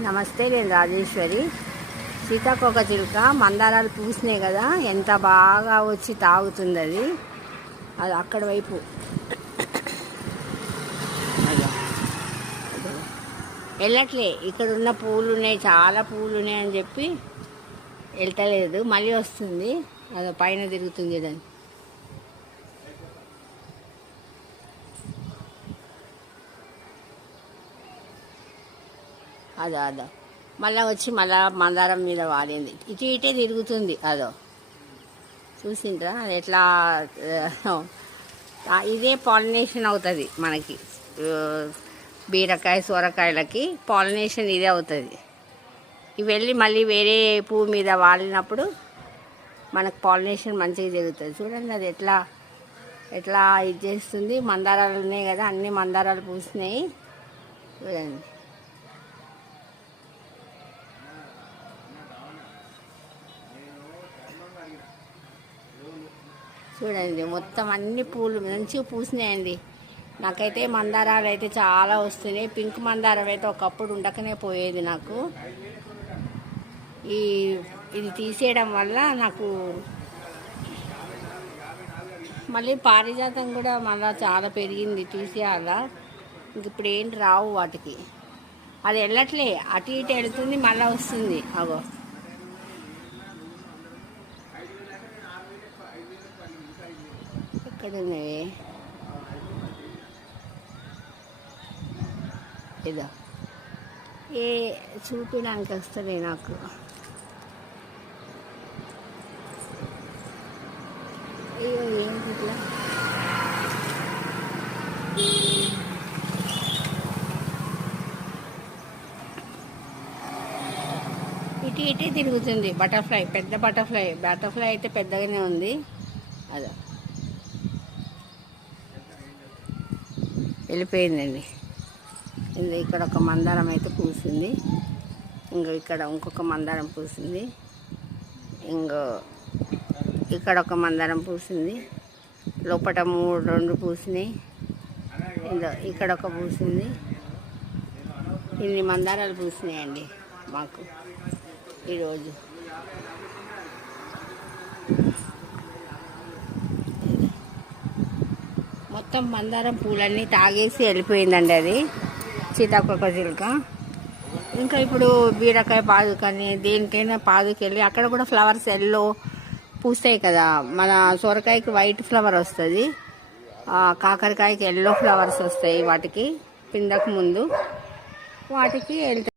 నమస్తే, నేను రాజేశ్వరి. సీతాకోకచిలుక మందారాలు పూసినాయి కదా, ఎంత బాగా వచ్చి తాగుతుంది అది. అది అక్కడ వైపు వెళ్ళట్లే. ఇక్కడ ఉన్న పూలు ఉన్నాయి, చాలా పూలు ఉన్నాయి అని చెప్పి వెళ్తలేదు. మళ్ళీ వస్తుంది, అది పైన తిరుగుతుంది దాన్ని. అదో మళ్ళీ వచ్చి మళ్ళా మందారం మీద వాలింది. ఇటు ఇటే తిరుగుతుంది. అదో చూసిండ్రా అది ఎట్లా. ఇదే పాలినేషన్ అవుతుంది మనకి. బీరకాయ సొరకాయలకి పాలినేషన్ ఇదే అవుతుంది. ఇవి వెళ్ళి మళ్ళీ వేరే పువ్వు మీద వాలినప్పుడు మనకు పాలినేషన్ మంచిగా జరుగుతుంది. చూడండి అది ఎట్లా ఎట్లా ఇది చేస్తుంది. మందారాలు ఉన్నాయి కదా, అన్ని మందారాలు పూసినాయి చూడండి. చూడండి మొత్తం అన్ని పూలు మంచిగా పూసినాయండి. నాకైతే మందారాలు అయితే చాలా వస్తున్నాయి. పింక్ మందారం అయితే ఒకప్పుడు ఉండకనే పోయేది నాకు. ఇది తీసేయడం వల్ల నాకు మళ్ళీ పారిజాతం కూడా మళ్ళీ చాలా పెరిగింది. తీసేయాలా, ఇంక ఇప్పుడు ఏంటి రావు వాటికి. అది వెళ్ళట్లే, అటు ఇటు వెళుతుంది మళ్ళీ వస్తుంది. అగో ఎక్కడ ఉన్నాయి ఏదో చూపించడానికి వస్తుంది నాకు. అయ్యో ఏంటి ఇట్లా. ఇటు ఇటే తిరుగుతుంది బటర్ఫ్లై. పెద్ద బటర్ఫ్లై అయితే పెద్దగానే ఉంది. అదో వెళ్ళిపోయిందండి. ఇక్కడ ఒక మందారం అయితే పూసింది. ఇక్కడ ఇంకొక మందారం పూసింది. ఇక్కడ ఒక మందారం పూసింది. లోపల రెండు పూసినాయి. ఇక్కడ ఒక పూసింది. ఇన్ని మందారాలు పూసినాయండి మాకు ఈరోజు. మొత్తం మందారం పూలన్నీ తాగేసి వెళ్ళిపోయిందండి అది సీతాకోకచిలుక. ఇంకా ఇప్పుడు బీరకాయ పాదుకని దేనికైనా పాదుకెళ్ళి అక్కడ కూడా ఫ్లవర్స్ ఎల్లో పూస్తాయి కదా. మన సొరకాయకి వైట్ ఫ్లవర్ వస్తుంది, కాకరకాయకి ఎల్లో ఫ్లవర్స్ వస్తాయి. వాటికి పిందకు ముందు వాటికి వెళ్తాయి.